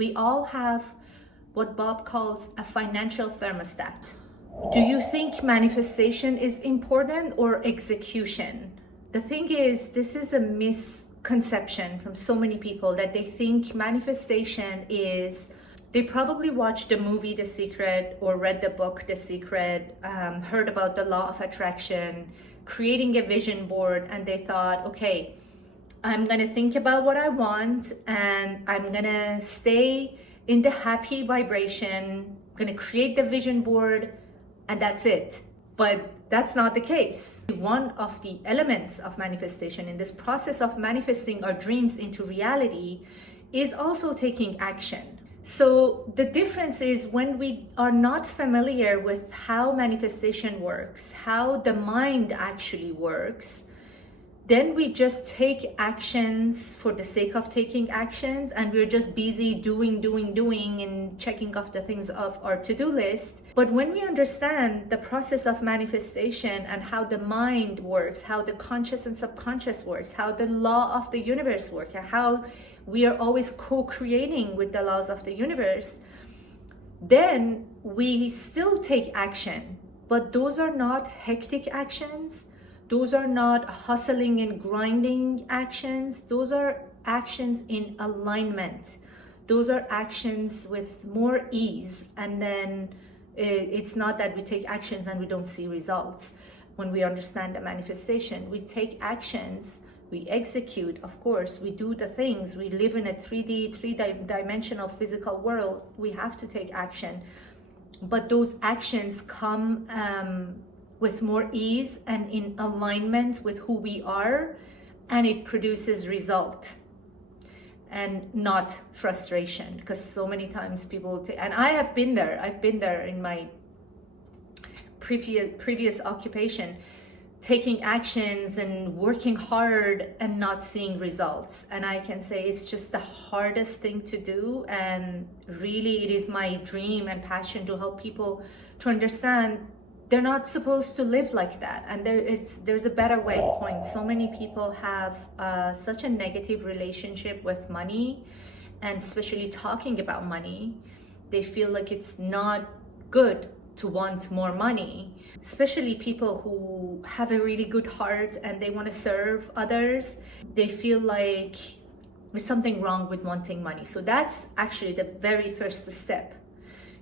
We all have what Bob calls a financial thermostat. Do you think manifestation is important or execution? The thing is, this is a misconception from so many people that they think manifestation is, they probably watched the movie The Secret or read the book The Secret, heard about the law of attraction, creating a vision board, and they thought, okay, I'm gonna think about what I want and I'm gonna stay in the happy vibration, I'm gonna create the vision board, and that's it. But that's not the case. One of the elements of manifestation in this process of manifesting our dreams into reality is also taking action. So the difference is when we are not familiar with how manifestation works, how the mind actually works, then we just take actions for the sake of taking actions, and we're just busy doing and checking off the things of our to-do list. But when we understand the process of manifestation and how the mind works, how the conscious and subconscious works, how the law of the universe works, and how we are always co-creating with the laws of the universe, then we still take action. But those are not hectic actions. Those are not hustling and grinding actions. Those are actions in alignment. Those are actions with more ease. And then it's not that we take actions and we don't see results. When we understand the manifestation, we take actions, we execute, of course, we do the things. We live in a 3D, three-dimensional physical world. We have to take action. But those actions come with more ease and in alignment with who we are, and it produces result and not frustration. Because so many times people and I've been there in my previous occupation, taking actions and working hard and not seeing results. And I can say it's just the hardest thing to do, and really it is my dream and passion to help people to understand they're not supposed to live like that, and there's a better way. Point. So many people have such a negative relationship with money, and especially talking about money. They feel like it's not good to want more money, especially people who have a really good heart and they want to serve others. They feel like there's something wrong with wanting money. So that's actually the very first step.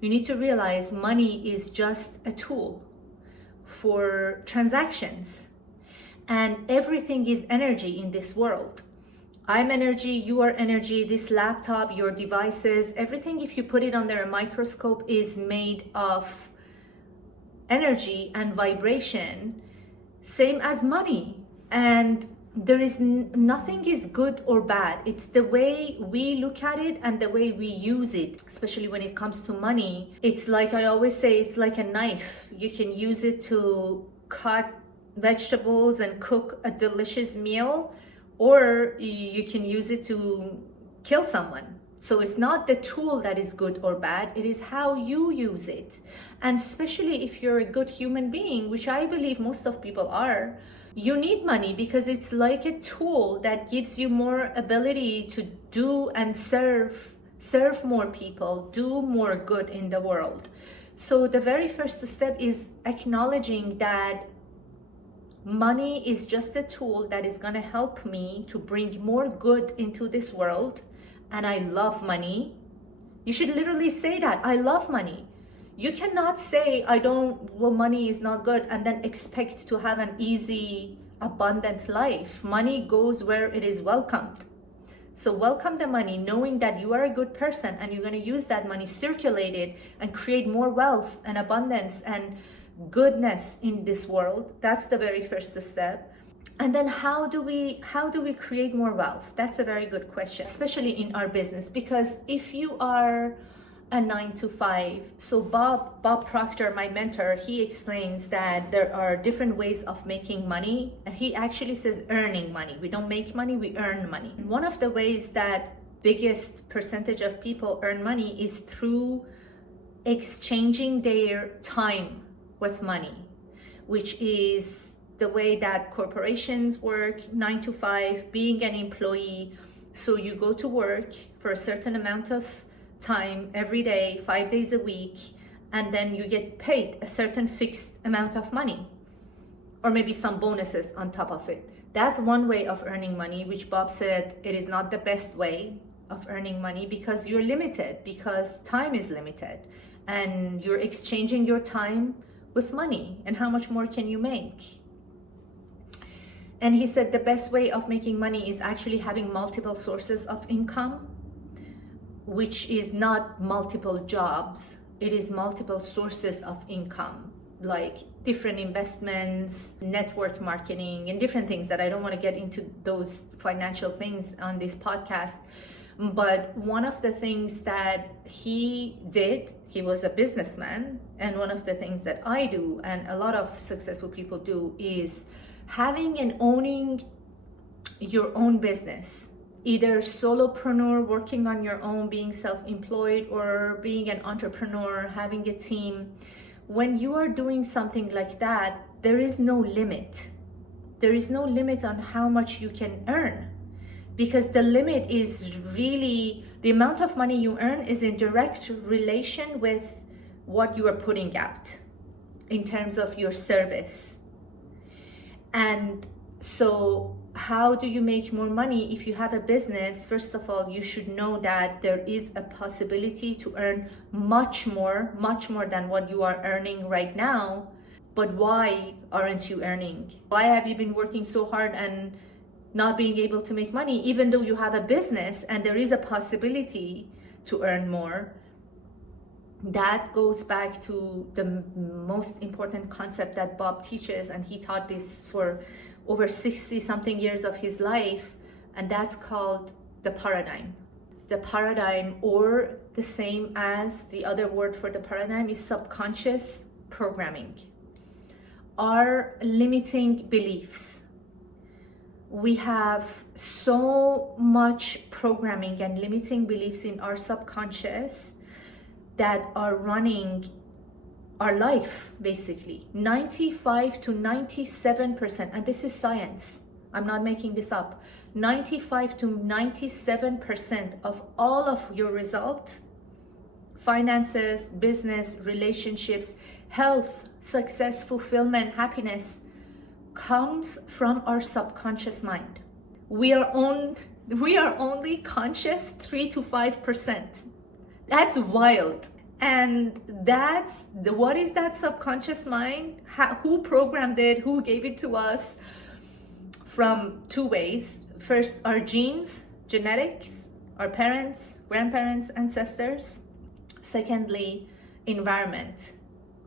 You need to realize money is just a tool for transactions, and everything is energy in this world. I'm energy, you are energy, this laptop, your devices, everything, if you put it under a microscope, is made of energy and vibration, same as money. And there is nothing is good or bad. It's the way we look at it and the way we use it. Especially when it comes to money, it's like I always say, it's like a knife. You can use it to cut vegetables and cook a delicious meal, or you can use it to kill someone. So it's not the tool that is good or bad, it is how you use it. And especially if you're a good human being, which I believe most of people are, you need money because it's like a tool that gives you more ability to do and serve more people, do more good in the world. So the very first step is acknowledging that money is just a tool that is going to help me to bring more good into this world. And I love money. You should literally say that, I love money. You cannot say, money is not good, and then expect to have an easy, abundant life. Money goes where it is welcomed. So welcome the money, knowing that you are a good person and you're going to use that money, circulate it, and create more wealth and abundance and goodness in this world. That's the very first step. And then how do we create more wealth? That's a very good question, especially in our business, because if you are a 9-to-5, so Bob Proctor, my mentor, he explains that there are different ways of making money. And he actually says earning money. We don't make money, we earn money. And one of the ways that biggest percentage of people earn money is through exchanging their time with money, which is the way that corporations work, 9-to-5, being an employee. So you go to work for a certain amount of time every day, 5 days a week, and then you get paid a certain fixed amount of money, or maybe some bonuses on top of it. That's one way of earning money, which Bob said it is not the best way of earning money because you're limited, because time is limited, and you're exchanging your time with money, and how much more can you make? And he said the best way of making money is actually having multiple sources of income, which is not multiple jobs. It is multiple sources of income, like different investments, network marketing, and different things that I don't want to get into those financial things on this podcast. But one of the things that he did, he was a businessman, and one of the things that I do and a lot of successful people do is having and owning your own business, either solopreneur, working on your own, being self-employed, or being an entrepreneur, having a team. When you are doing something like that, there is no limit. There is no limit on how much you can earn, because the limit is really the amount of money you earn is in direct relation with what you are putting out in terms of your service. And so how do you make more money? If you have a business, first of all, you should know that there is a possibility to earn much more than what you are earning right now. But why aren't you earning? Why have you been working so hard and not being able to make money, even though you have a business and there is a possibility to earn more? That goes back to the most important concept that Bob teaches, and he taught this for over 60 something years of his life, and that's called the paradigm. The paradigm, or the same as the other word for the paradigm, is subconscious programming. Our limiting beliefs. We have so much programming and limiting beliefs in our subconscious that are running our life, basically. 95 to 97%, and this is science, I'm not making this up, 95 to 97% of all of your result, finances, business, relationships, health, success, fulfillment, happiness, comes from our subconscious mind. We are only conscious 3 to 5%. That's wild. And what is that subconscious mind? Who programmed it? Who gave it to us? From two ways. First, our genes, genetics, our parents, grandparents, ancestors. Secondly, environment,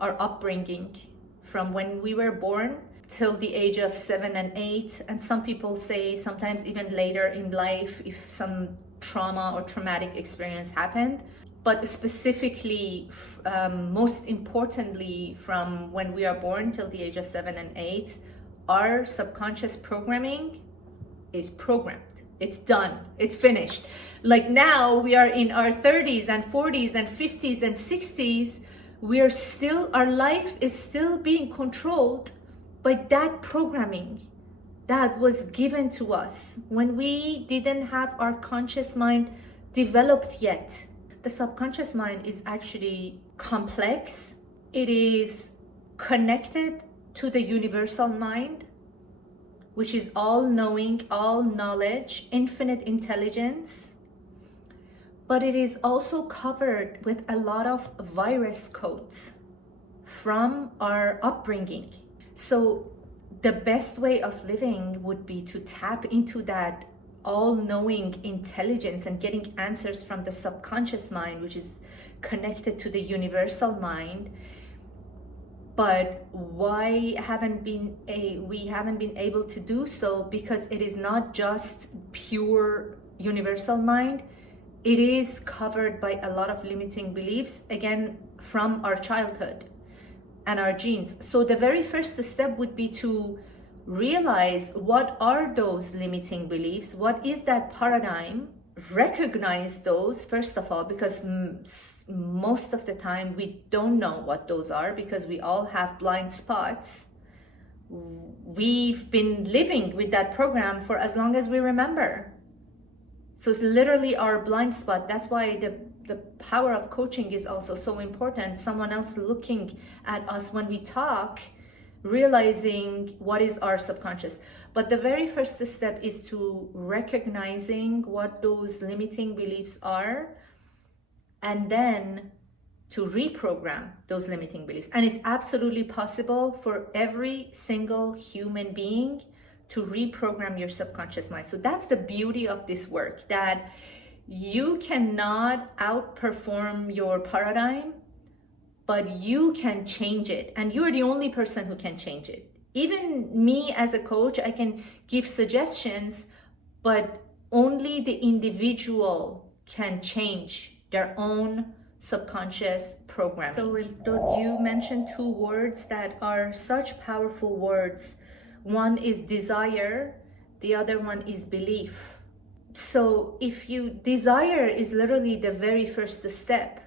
our upbringing, from when we were born till the age of 7 and 8. And some people say sometimes even later in life if some trauma or traumatic experience happened. But specifically, most importantly, from when we are born till the age of 7 and 8, our subconscious programming is programmed. It's done. It's finished. Like now we are in our 30s and 40s and 50s and 60s. Our life is still being controlled by that programming that was given to us when we didn't have our conscious mind developed yet. The subconscious mind is actually complex. It is connected to the universal mind, which is all knowing, all knowledge, infinite intelligence. But it is also covered with a lot of virus codes from our upbringing. So the best way of living would be to tap into that all-knowing intelligence and getting answers from the subconscious mind, which is connected to the universal mind. But why haven't we been able to do so? Because it is not just pure universal mind. It is covered by a lot of limiting beliefs, again, from our childhood and our genes. So the very first step would be to realize what are those limiting beliefs, what is that paradigm, recognize those first of all, because most of the time we don't know what those are because we all have blind spots. We've been living with that program for as long as we remember. So it's literally our blind spot. That's why the power of coaching is also so important. Someone else looking at us when we talk, realizing what is our subconscious. But the very first step is to recognizing what those limiting beliefs are, and then to reprogram those limiting beliefs. And it's absolutely possible for every single human being to reprogram your subconscious mind. So that's the beauty of this work, that you cannot outperform your paradigm, but you can change it. And you're the only person who can change it. Even me as a coach, I can give suggestions, but only the individual can change their own subconscious programming. So you mentioned two words that are such powerful words. One is desire, the other one is belief. So if you desire is literally the very first step.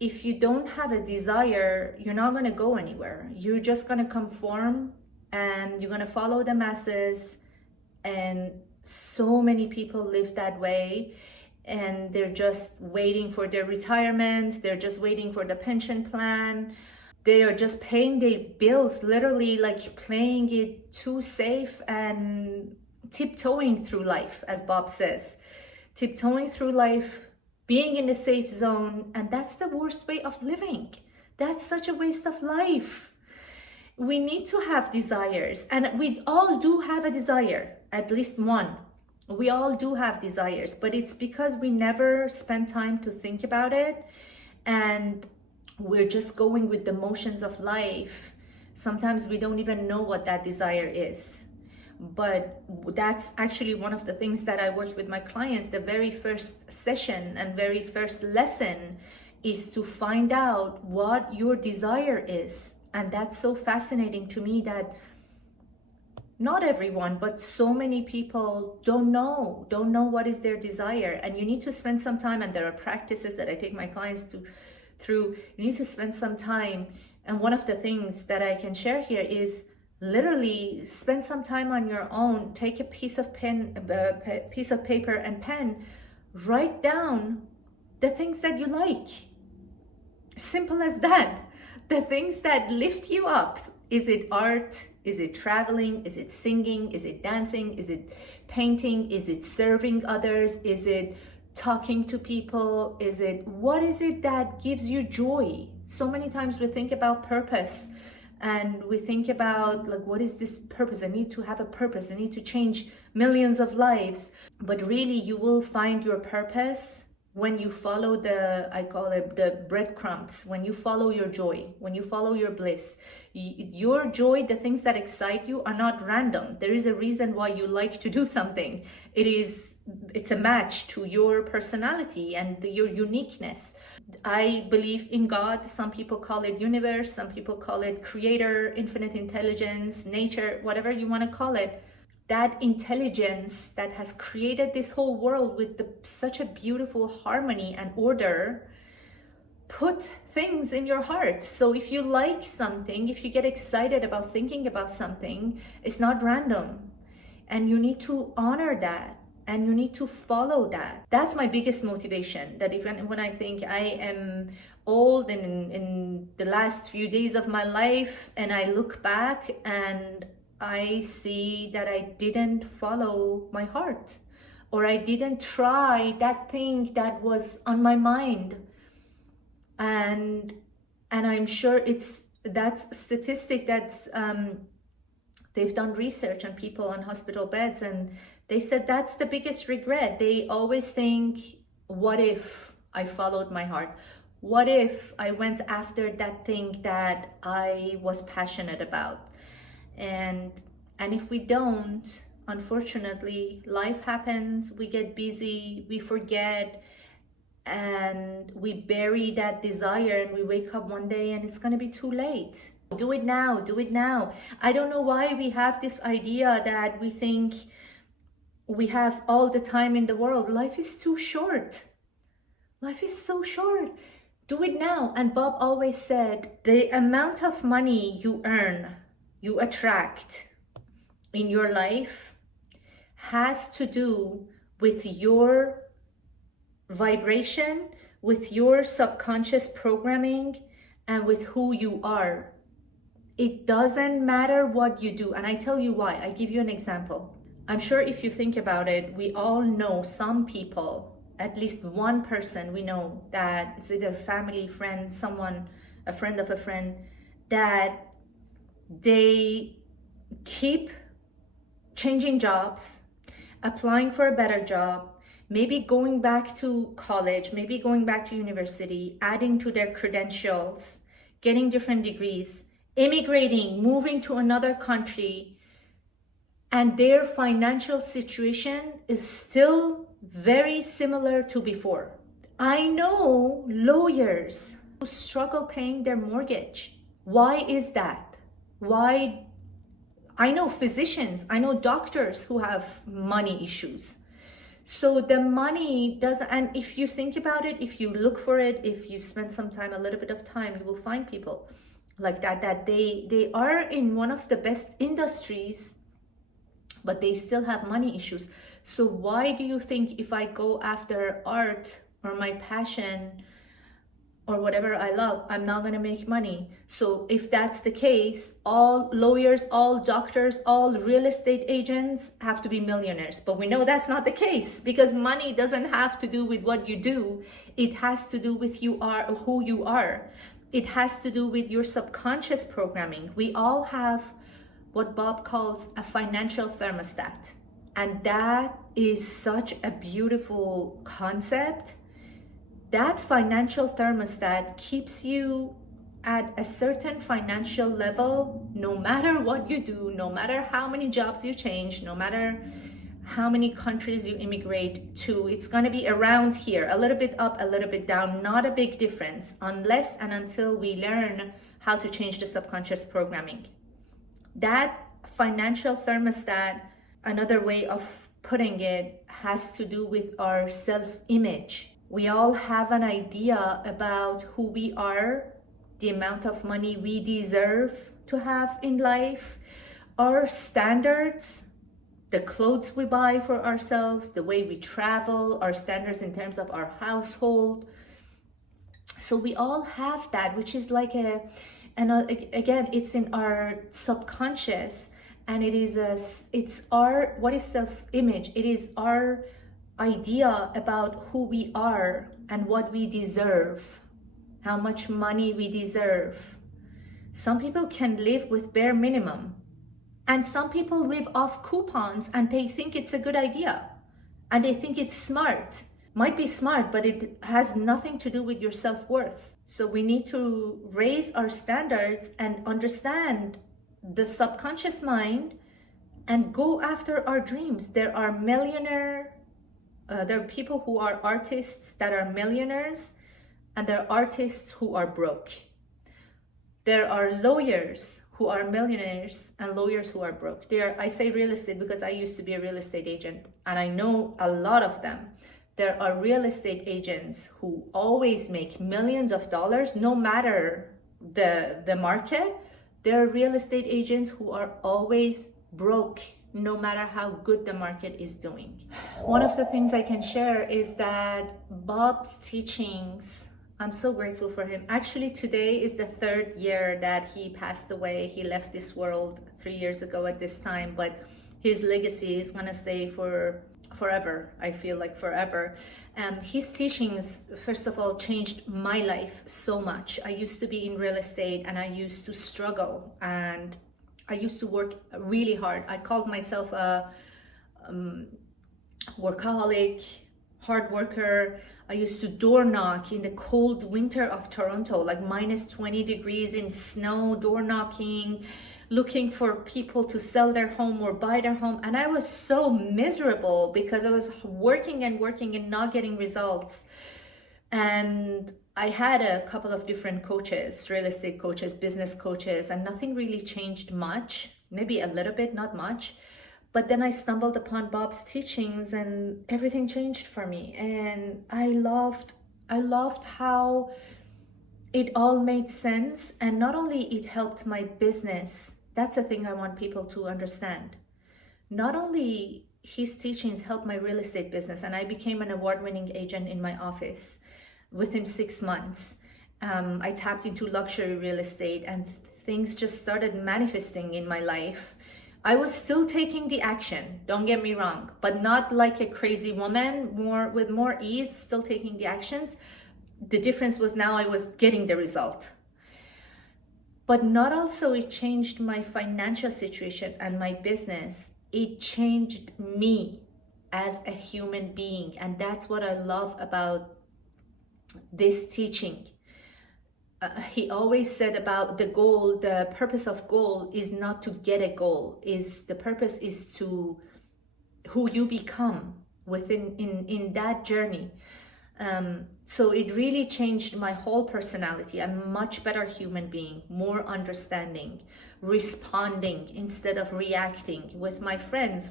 If you don't have a desire, you're not going to go anywhere. You're just going to conform and you're going to follow the masses. And so many people live that way. And they're just waiting for their retirement. They're just waiting for the pension plan. They are just paying their bills, literally like playing it too safe and tiptoeing through life, as Bob says. Tiptoeing through life, being in the safe zone, and that's the worst way of living. That's such a waste of life. We need to have desires, and we all do have a desire, at least one. We all do have desires, but it's because we never spend time to think about it, and we're just going with the motions of life. Sometimes we don't even know what that desire is. But that's actually one of the things that I work with my clients. The very first session and very first lesson is to find out what your desire is. And that's so fascinating to me that not everyone, but so many people don't know what is their desire. And you need to spend some time, and there are practices that I take my clients through. You need to spend some time. And one of the things that I can share here is literally spend some time on your own. Take a piece of paper and pen, write down the things that you like. Simple as that. The things that lift you up. Is it art? Is it traveling? Is it singing? Is it dancing? Is it painting? Is it serving others? Is it talking to people? What is it that gives you joy? So many times we think about purpose, and we think about like, what is this purpose? I need to have a purpose. I need to change millions of lives. But really, you will find your purpose when you follow I call it the breadcrumbs, when you follow your joy, when you follow your bliss. Your joy, the things that excite you, are not random. There is a reason why you like to do something. It's a match to your personality and your uniqueness. I believe in God. Some people call it universe, some people call it creator, infinite intelligence, nature, whatever you want to call it. That intelligence that has created this whole world with such a beautiful harmony and order, put things in your heart. So if you like something, if you get excited about thinking about something, it's not random. And you need to honor that. And you need to follow that. That's my biggest motivation. That when I think I am old and in the last few days of my life, and I look back and I see that I didn't follow my heart, or I didn't try that thing that was on my mind. And I'm sure that's statistic that's they've done research on people on hospital beds, and they said that's the biggest regret. They always think, what if I followed my heart? What if I went after that thing that I was passionate about? And if we don't, unfortunately, life happens, we get busy, we forget, and we bury that desire, and we wake up one day and it's gonna be too late. Do it now, do it now. I don't know why we have this idea that we think we have all the time in the world. Life is too short. Life is so short. Do it now. And Bob always said, the amount of money you earn, you attract in your life has to do with your vibration, with your subconscious programming and with who you are. It doesn't matter what you do. And I tell you why. I give you an example. I'm sure if you think about it, we all know some people, at least one person we know that it's either family, friend, someone, a friend of a friend, that they keep changing jobs, applying for a better job, maybe going back to college, maybe going back to university, adding to their credentials, getting different degrees, immigrating, moving to another country, and their financial situation is still very similar to before. I know lawyers who struggle paying their mortgage. Why is that? Why? I know physicians, I know doctors who have money issues. So the money doesn't, and if you think about it, if you look for it, if you spend some time, a little bit of time, you will find people like that they are in one of the best industries, but they still have money issues. So why do you think if I go after art or my passion or whatever I love, I'm not going to make money? So if that's the case, all lawyers, all doctors, all real estate agents have to be millionaires. But we know that's not the case, because money doesn't have to do with what you do. It has to do with who you are. It has to do with your subconscious programming. We all have what Bob calls a financial thermostat. And that is such a beautiful concept. That financial thermostat keeps you at a certain financial level, no matter what you do, no matter how many jobs you change, no matter how many countries you immigrate to. It's going to be around here, a little bit up, a little bit down, not a big difference, unless and until we learn how to change the subconscious programming. That financial thermostat, another way of putting it, has to do with our self-image. We all have an idea about who we are, the amount of money we deserve to have in life, our standards, the clothes we buy for ourselves, the way we travel, our standards in terms of our household. So we all have that, which is like again, it's in our subconscious, and it's our, what is self-image? It is our idea about who we are and what we deserve, how much money we deserve. Some people can live with bare minimum, and some people live off coupons, and they think it's a good idea, and they think it's smart. Might be smart, but it has nothing to do with your self-worth. So we need to raise our standards and understand the subconscious mind and go after our dreams. There are there are people who are artists that are millionaires, and there are artists who are broke. There are lawyers who are millionaires and lawyers who are broke. I say real estate because I used to be a real estate agent, and I know a lot of them. There are real estate agents who always make millions of dollars, no matter the market. There are real estate agents who are always broke, no matter how good the market is doing. One of the things I can share is that Bob's teachings, I'm so grateful for him. Actually, today is the 3rd year that he passed away. He left this world 3 years ago at this time, but his legacy is gonna stay forever. I feel like forever. His teachings, first of all, changed my life so much. I used to be in real estate, and I used to struggle, and I used to work really hard. I called myself a workaholic, hard worker. I used to door knock in the cold winter of Toronto, like minus 20 degrees in snow, door knocking, looking for people to sell their home or buy their home. And I was so miserable because I was working and not getting results. And I had a couple of different coaches, real estate coaches, business coaches, and nothing really changed much, maybe a little bit, not much. But then I stumbled upon Bob's teachings, and everything changed for me. And I loved how it all made sense. And not only it helped my business, that's a thing I want people to understand. Not only his teachings helped my real estate business, and I became an award-winning agent in my office. within 6 months. I tapped into luxury real estate and things just started manifesting in my life. I was still taking the action, don't get me wrong, but not like a crazy woman, with more ease, still taking the actions. The difference was now I was getting the result. But not also it changed my financial situation and my business. It changed me as a human being. And that's what I love about this teaching. He always said about the goal, the purpose of goal is not to get a goal, the purpose is to who you become within in that journey. So it really changed my whole personality. I'm a much better human being, more understanding, responding instead of reacting with my friends,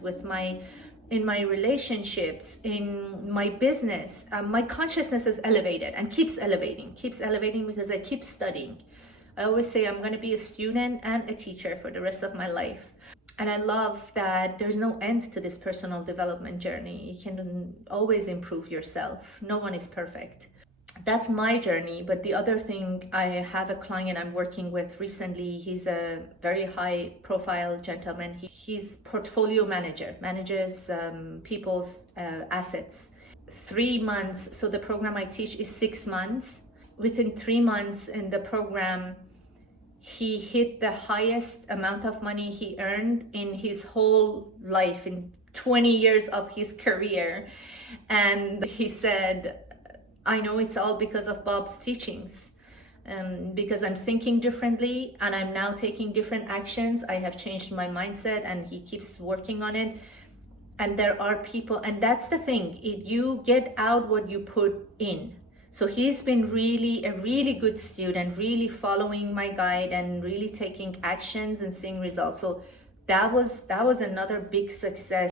in my relationships, in my business. My consciousness is elevated and keeps elevating because I keep studying. I always say I'm going to be a student and a teacher for the rest of my life. And I love that there's no end to this personal development journey. You can always improve yourself. No one is perfect. That's my journey. But the other thing, I have a client I'm working with recently. He's a very high profile gentleman. He's portfolio manager, manages people's assets. 3 months, so the program I teach is 6 months. Within 3 months in the program, he hit the highest amount of money he earned in his whole life, in 20 years of his career. And he said, I know it's all because of Bob's teachings, because I'm thinking differently and I'm now taking different actions. I have changed my mindset, and he keeps working on it. And there are people, and that's the thing, you get out what you put in. So he's been a really good student, really following my guide and really taking actions and seeing results. So that was another big success.